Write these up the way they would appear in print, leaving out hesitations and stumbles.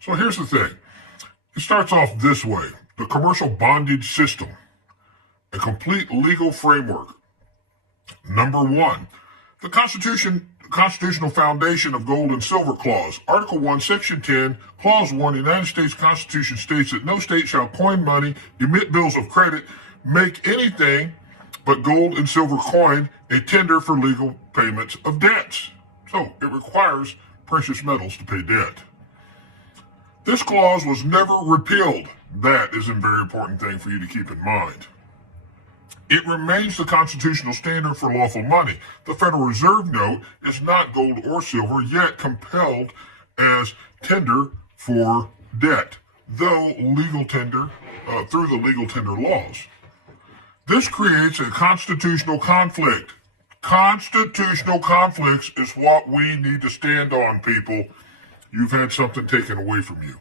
So here's the thing. It starts off this way. The commercial bondage system, a complete legal framework. Number one, the constitutional foundation of gold and silver clause. Article 1, Section 10, Clause 1, the United States Constitution states that no state shall coin money, emit bills of credit, make anything but gold and silver coin a tender for legal payments of debts. So it requires precious metals to pay debt. This clause was never repealed. That is a very important thing for you to keep in mind. It remains the constitutional standard for lawful money. The Federal Reserve note is not gold or silver, yet compelled as tender for debt, though legal tender, through the legal tender laws. This creates a constitutional conflict. Constitutional conflicts is what we need to stand on, people. You've had something taken away from you.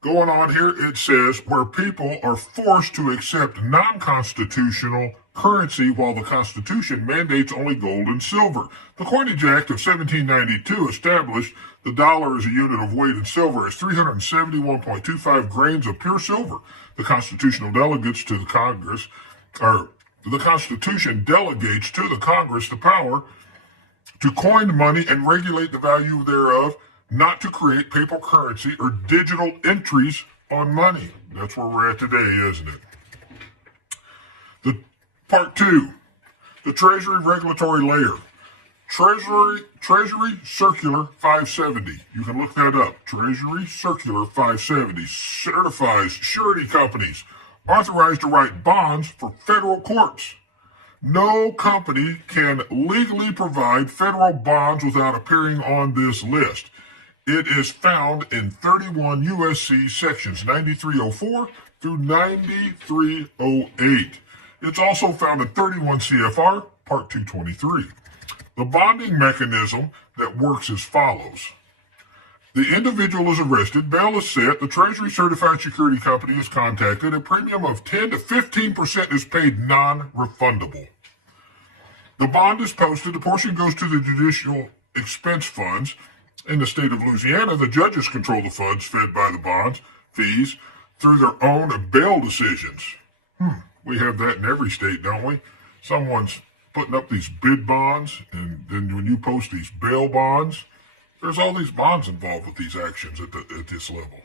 Going on here, it says, where people are forced to accept non-constitutional currency while the Constitution mandates only gold and silver. The Coinage Act of 1792 established the dollar as a unit of weight in silver as 371.25 grains of pure silver. The constitutional delegates to the Congress, or the Constitution delegates to the Congress the power to coin money and regulate the value thereof, not to create paper currency or digital entries on money. That's where we're at today, isn't it? Part 2, the Treasury regulatory layer. Treasury Circular 570. You can look that up. Treasury Circular 570 certifies surety companies authorized to write bonds for federal courts. No company can legally provide federal bonds without appearing on this list. It is found in 31 U.S.C. sections 9304 through 9308. It's also found in 31 CFR Part 223. The bonding mechanism that works as follows. The individual is arrested, bail is set, the Treasury Certified Security Company is contacted, a premium of 10 to 15% is paid non-refundable. The bond is posted, a portion goes to the judicial expense funds. In the state of Louisiana, the judges control the funds fed by the bonds, fees, through their own bail decisions. We have that in every state, don't we? Someone's putting up these bid bonds, and then when you post these bail bonds, there's all these bonds involved with these actions at this level.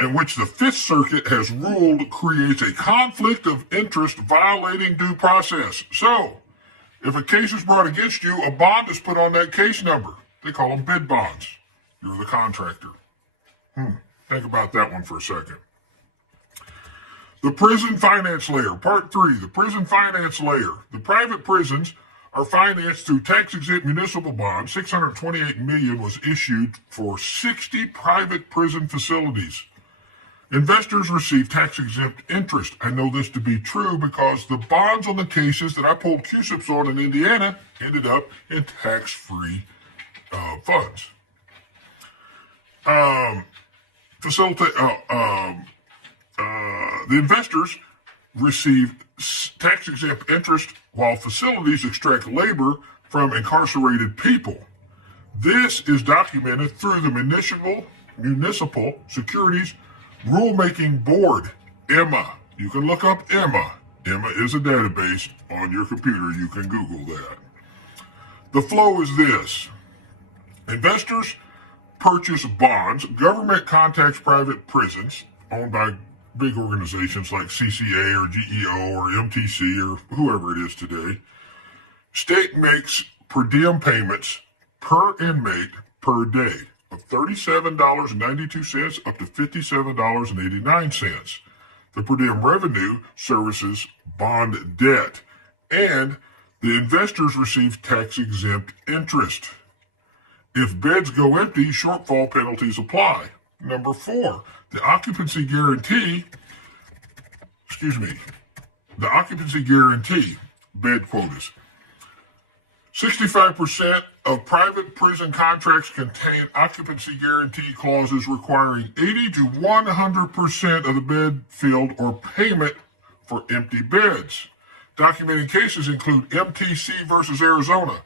In which the Fifth Circuit has ruled creates a conflict of interest violating due process. So, if a case is brought against you, a bond is put on that case number. They call them bid bonds. You're the contractor. Think about that one for a second. The prison finance layer, part 3, the prison finance layer. The private prisons are financed through tax-exempt municipal bonds. $628 million was issued for 60 private prison facilities. Investors receive tax-exempt interest. I know this to be true because the bonds on the cases that I pulled QSIPs on in Indiana ended up in tax-free funds. The investors receive tax-exempt interest while facilities extract labor from incarcerated people. This is documented through the Municipal Securities Rulemaking Board, EMMA. You can look up EMMA. EMMA is a database on your computer. You can Google that. The flow is this. Investors purchase bonds. Government contacts private prisons owned by big organizations like CCA or GEO or MTC or whoever it is today. State makes per diem payments per inmate per day of $37.92 up to $57.89. The per diem revenue services bond debt, and the investors receive tax-exempt interest. If beds go empty, shortfall penalties apply. Number 4, the occupancy guarantee, bed quotas. 65% of private prison contracts contain occupancy guarantee clauses requiring 80 to 100% of the bed filled or payment for empty beds. Documented cases include MTC versus Arizona.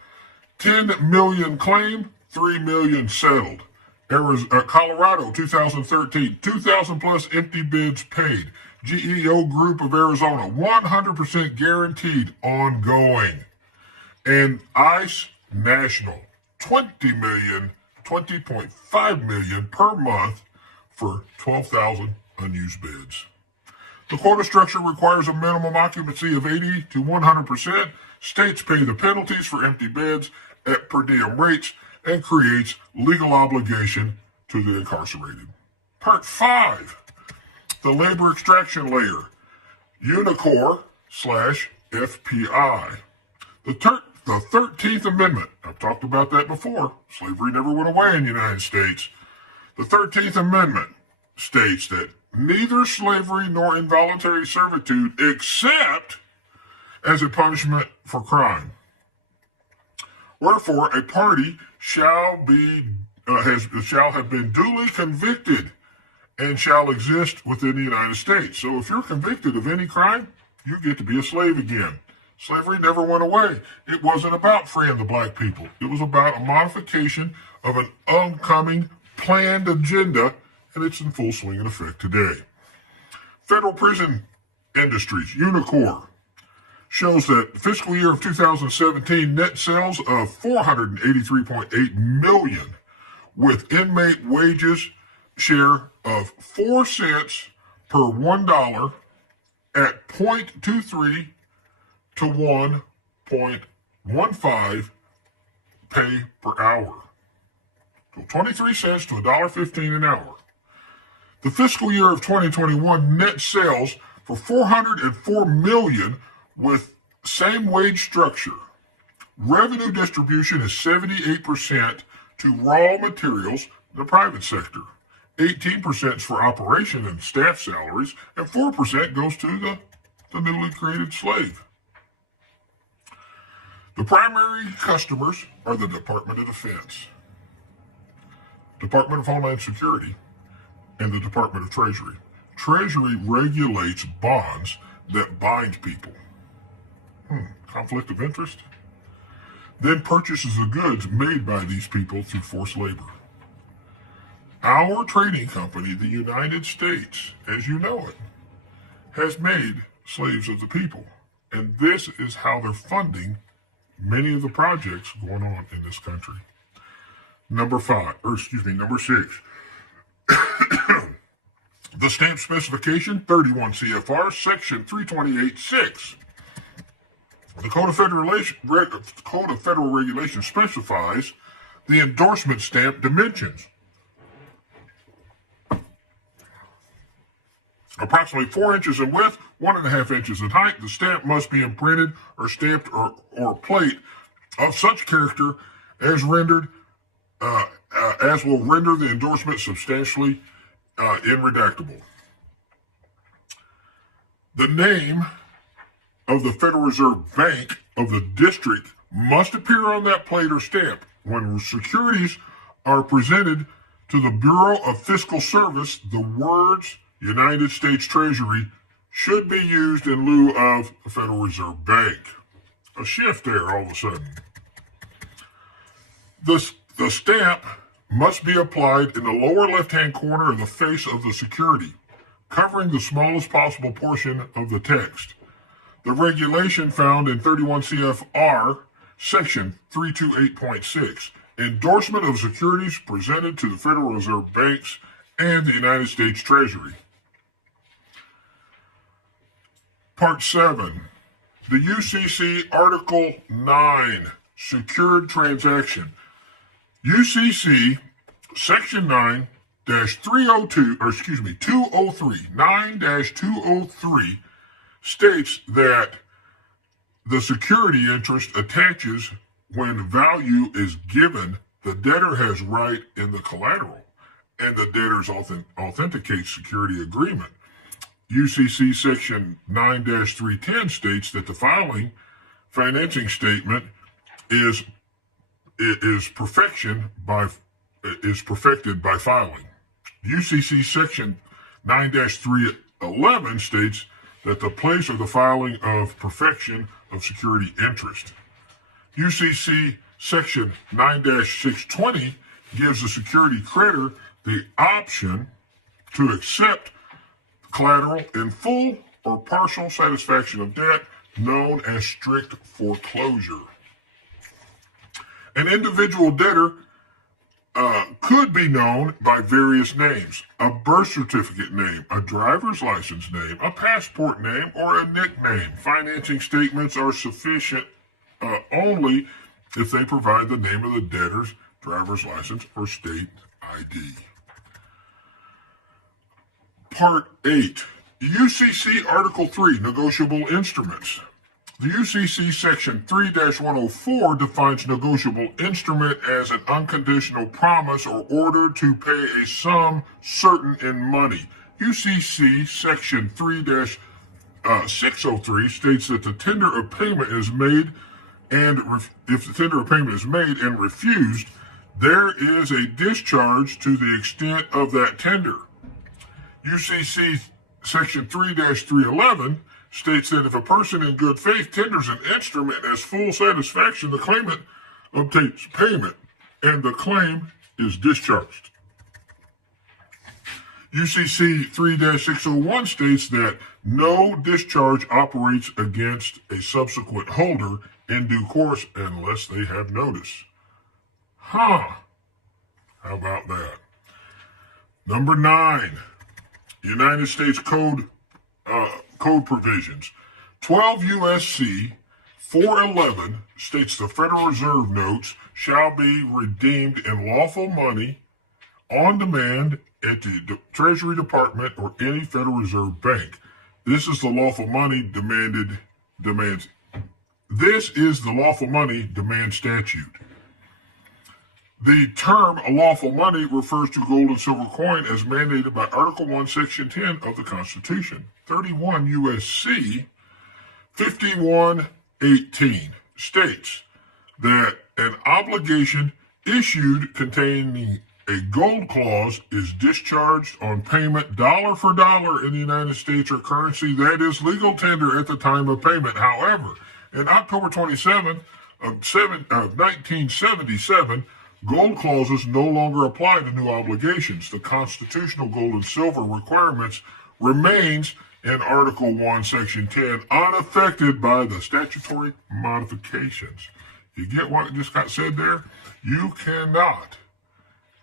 10 million claimed, 3 million settled. Colorado, 2013, 2,000 plus empty bids paid. GEO Group of Arizona, 100% guaranteed ongoing. And ICE National, 20.5 million per month for 12,000 unused bids. The quota structure requires a minimum occupancy of 80 to 100%. States pay the penalties for empty bids at per diem rates and creates legal obligation to the incarcerated. Part 5, the labor extraction layer, Unicor / FPI. The 13th Amendment, I've talked about that before. Slavery never went away in the United States. The 13th Amendment states that neither slavery nor involuntary servitude except as a punishment for crime. Wherefore, a party shall have been duly convicted and shall exist within the United States. So if you're convicted of any crime, you get to be a slave again. Slavery never went away. It wasn't about freeing the black people. It was about a modification of an oncoming planned agenda, and it's in full swing and effect today. Federal prison industries, Unicor, shows that fiscal year of 2017 net sales of $483.8 million with inmate wages share of 4 cents per $1 at 0.23 to 1.15 pay per hour. So 23 cents to $1.15 an hour. The fiscal year of 2021 net sales for $404 million with same wage structure. Revenue distribution is 78% to raw materials, the private sector. 18% is for operation and staff salaries, and 4% goes to the newly created slave. The primary customers are the Department of Defense, Department of Homeland Security, and the Department of Treasury. Treasury regulates bonds that bind people. Conflict of interest? Then purchases the goods made by these people through forced labor. Our trading company, the United States, as you know it, has made slaves of the people. And this is how they're funding many of the projects going on in this country. Number 6. The stamp specification, 31 CFR, section 328.6. The Code of Federal Regulations specifies the endorsement stamp dimensions. Approximately 4 inches in width, 1.5 inches in height. The stamp must be imprinted or stamped or plate of such character as will render the endorsement substantially irredactable. The name of the Federal Reserve Bank of the district must appear on that plate or stamp. When securities are presented to the Bureau of Fiscal Service, the words United States Treasury should be used in lieu of the Federal Reserve Bank. A shift there all of a sudden. The stamp must be applied in the lower left-hand corner of the face of the security, covering the smallest possible portion of the text. The regulation found in 31 CFR, section 328.6, endorsement of securities presented to the Federal Reserve Banks and the United States Treasury. Part 7, the UCC Article 9, Secured Transaction. UCC Section 9-203 states that the security interest attaches when value is given. The debtor has right in the collateral, and the debtors authenticate security agreement. UCC Section 9-310 states that the filing financing statement is perfected by filing. UCC Section 9-311 states that the place of the filing of perfection of security interest. UCC Section 9-620 gives the security creditor the option to accept collateral in full or partial satisfaction of debt, known as strict foreclosure. An individual debtor could be known by various names: a birth certificate name, a driver's license name, a passport name, or a nickname. Financing statements are sufficient only if they provide the name of the debtor's driver's license or state ID. Part 8. UCC Article 3, Negotiable Instruments. The UCC Section 3-104 defines negotiable instrument as an unconditional promise or order to pay a sum certain in money. UCC Section 3-603 states that the tender of payment is made, and if the tender of payment is made and refused, there is a discharge to the extent of that tender. UCC Section 3-311 states that if a person in good faith tenders an instrument as full satisfaction, the claimant obtains payment and the claim is discharged. UCC 3-601 states that no discharge operates against a subsequent holder in due course unless they have notice. How about that? Number 9, United States Code provisions. 12 U.S.C. 411 states the Federal Reserve notes shall be redeemed in lawful money on demand at the Treasury Department or any Federal Reserve bank. This is the lawful money demand statute. The term lawful money refers to gold and silver coin as mandated by Article 1, Section 10 of the Constitution. 31 U.S.C. 5118 states that an obligation issued containing a gold clause is discharged on payment dollar for dollar in the United States or currency that is legal tender at the time of payment. However, in October 27 of 1977, gold clauses no longer apply to new obligations. The constitutional gold and silver requirements remains in Article 1, Section 10, unaffected by the statutory modifications. You get what just got said there? You cannot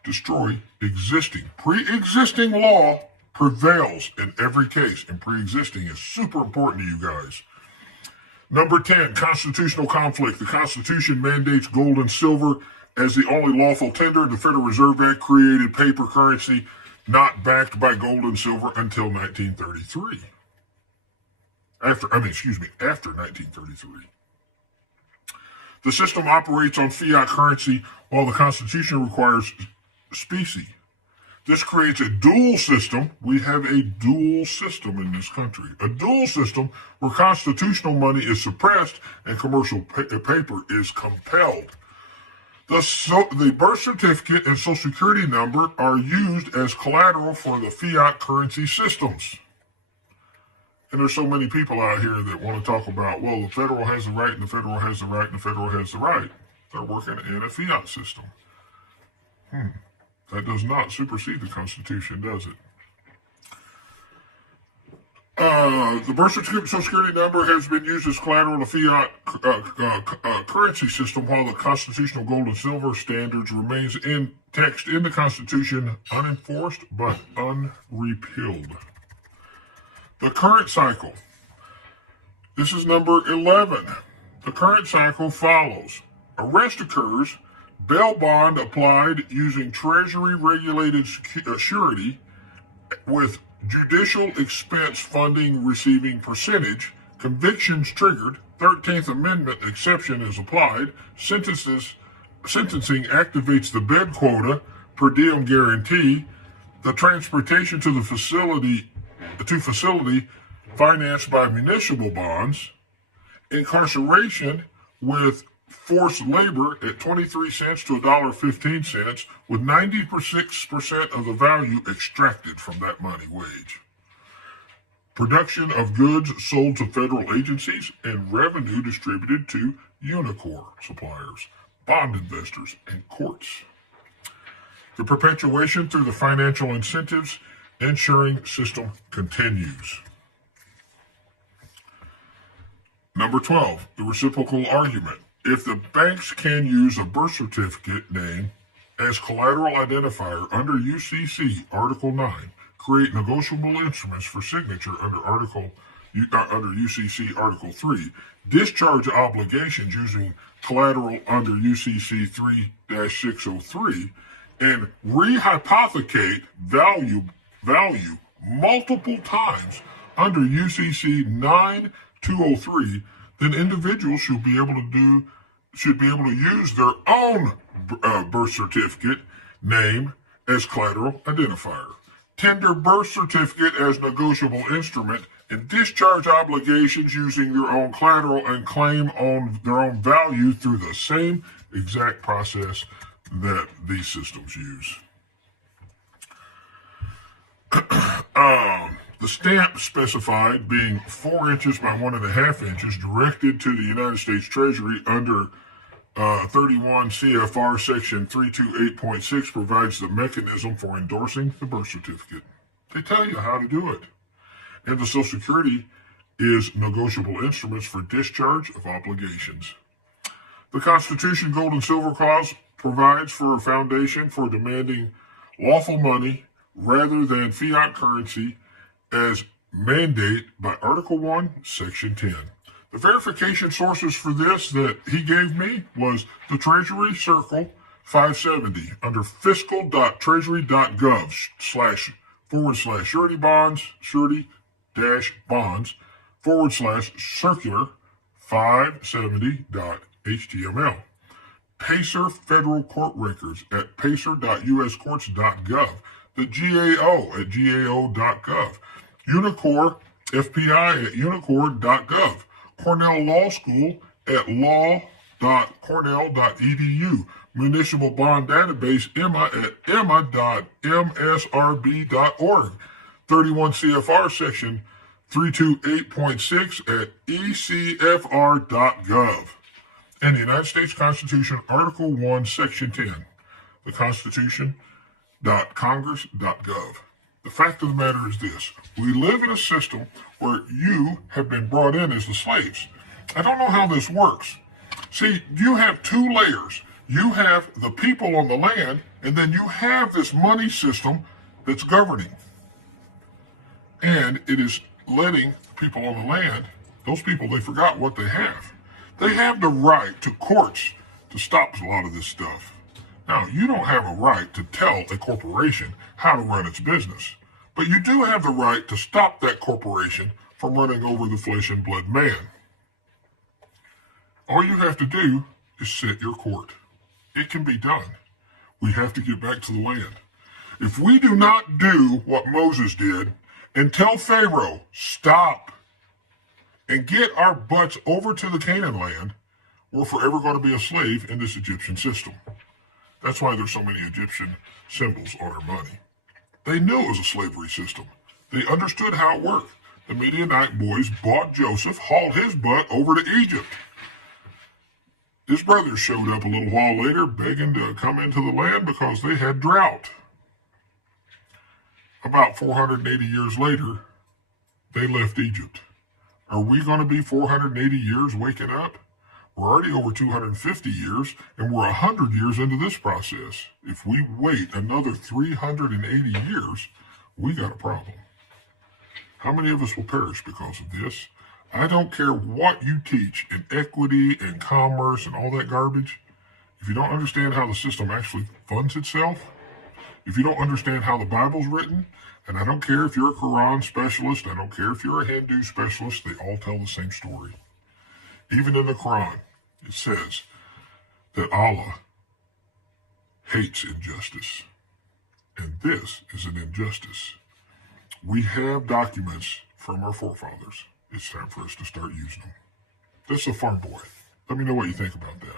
destroy existing. Pre-existing law prevails in every case, and pre-existing is super important to you guys. Number 10, constitutional conflict. The Constitution mandates gold and silver as the only lawful tender. The Federal Reserve Act created paper currency not backed by gold and silver until 1933. After 1933. The system operates on fiat currency while the Constitution requires specie. This creates a dual system. We have a dual system in this country. A dual system where constitutional money is suppressed and commercial paper is compelled. The birth certificate and social security number are used as collateral for the fiat currency systems. And there's so many people out here that want to talk about, well, the federal has the right, and the federal has the right, and the federal has the right. They're working in a fiat system. That does not supersede the Constitution, does it? The birth certificate social security number has been used as collateral in the fiat currency system, while the constitutional gold and silver standards remains in text in the Constitution, unenforced but unrepealed. The current cycle. This is number 11. The current cycle follows. Arrest occurs. Bail bond applied using Treasury regulated surety with judicial expense funding receiving percentage. Convictions triggered. 13th Amendment exception is applied. Sentencing activates the bed quota, per diem guarantee. The transportation to the facility financed by municipal bonds. Incarceration with forced labor at 23 cents to $1.15, with 96% of the value extracted from that money wage. Production of goods sold to federal agencies and revenue distributed to Unicor suppliers, bond investors, and courts. The perpetuation through the financial incentives ensuring system continues. Number 12, the reciprocal argument. If the banks can use a birth certificate name as collateral identifier under UCC Article 9, create negotiable instruments for signature under UCC Article 3, discharge obligations using collateral under UCC 3-603, and rehypothecate value multiple times under UCC 9203, then individuals should be able to use their own birth certificate name as collateral identifier, tender birth certificate as negotiable instrument, and discharge obligations using their own collateral and claim on their own value through the same exact process that these systems use. The stamp specified being 4 inches by 1.5 inches directed to the United States Treasury under 31 CFR Section 328.6 provides the mechanism for endorsing the birth certificate. They tell you how to do it. And the Social Security is negotiable instruments for discharge of obligations. The Constitution Gold and Silver Clause provides for a foundation for demanding lawful money rather than fiat currency as mandate by Article 1, Section 10. The verification sources for this that he gave me was the Treasury Circle 570 under fiscal.treasury.gov//surety bonds, surety-bonds/circular 570.html. Pacer Federal Court Records at pacer.uscourts.gov. The GAO at gao.gov. Unicor FPI at unicor.gov. Cornell Law School at law.cornell.edu. Municipal Bond Database EMMA at emma.msrb.org. 31 CFR Section 328.6 at ecfr.gov. And the United States Constitution, Article 1, Section 10, the Constitution.congress.gov. The fact of the matter is this: we live in a system where you have been brought in as the slaves. I don't know how this works. See, you have 2 layers. You have the people on the land, and then you have this money system that's governing. And it is letting people on the land, those people, they forgot what they have. They have the right to courts to stop a lot of this stuff. Now, you don't have a right to tell a corporation how to run its business, but you do have the right to stop that corporation from running over the flesh and blood man. All you have to do is set your court. It can be done. We have to get back to the land. If we do not do what Moses did and tell Pharaoh, stop, and get our butts over to the Canaan land, we're forever going to be a slave in this Egyptian system. That's why there's so many Egyptian symbols on our money. They knew it was a slavery system. They understood how it worked. The Midianite boys bought Joseph, hauled his butt over to Egypt. His brothers showed up a little while later begging to come into the land because they had drought. About 480 years later, they left Egypt. Are we going to be 480 years waking up? We're already over 250 years, and we're 100 years into this process. If we wait another 380 years, we got a problem. How many of us will perish because of this? I don't care what you teach in equity and commerce and all that garbage. If you don't understand how the system actually funds itself, if you don't understand how the Bible's written, and I don't care if you're a Quran specialist, I don't care if you're a Hindu specialist, they all tell the same story. Even in the Quran, it says that Allah hates injustice. And this is an injustice. We have documents from our forefathers. It's time for us to start using them. This is a farm boy. Let me know what you think about that.